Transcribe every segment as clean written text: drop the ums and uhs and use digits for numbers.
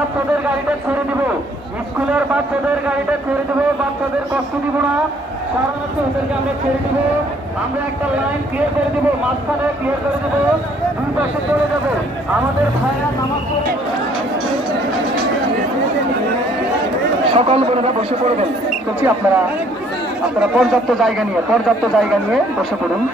বাচ্চাদের গাড়িটা ছেড়ে দিব, স্কুলের বাচ্চাদের গাড়িটা ছেড়ে দিব, বাচ্চাদের কষ্ট দিব না, শরণার্থী ওদেরকে আমরা ছেড়ে দিব। আমরা একটা লাইন ক্লিয়ার করে দিব, মাঝখানে ক্লিয়ার করে দিব, দুই পাশে চলে যাব। আমাদের ভাইরা নামাজ পড়ে সকল বোনেরা বসে পড়বেন বলছি, আপনারা পর্যাপ্ত জায়গা নিয়ে বসে পড়ুন।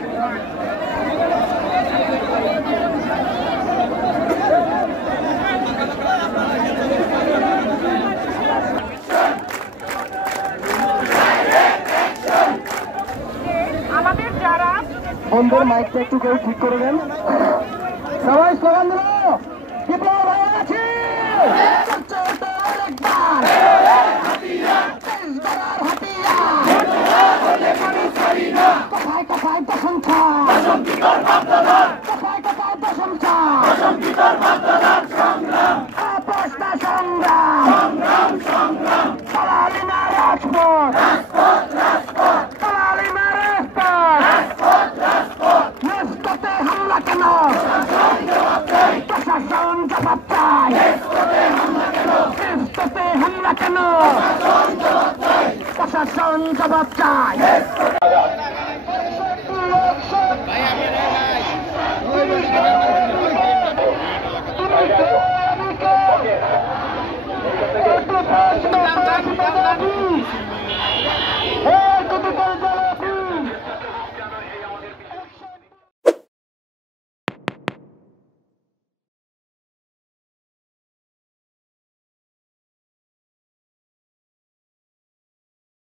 বন্ধুর মাইকটা একটু করে ঠিক করে দেন। সবাই স্লোগান দিল, বিপ্লব হয়ে গেছে, কোথায় কোথায় প্রশংসা, কোথায় কোথায় প্রশংসা, আপস না সংগ্রাম, পালালি না রাজপথ, পালালি না রাজপথ, রাজপথে হামলা কেন, প্রশাসন জবাব চাই, রাজপথে হামলা কেন, প্রশাসন জবাব চাই।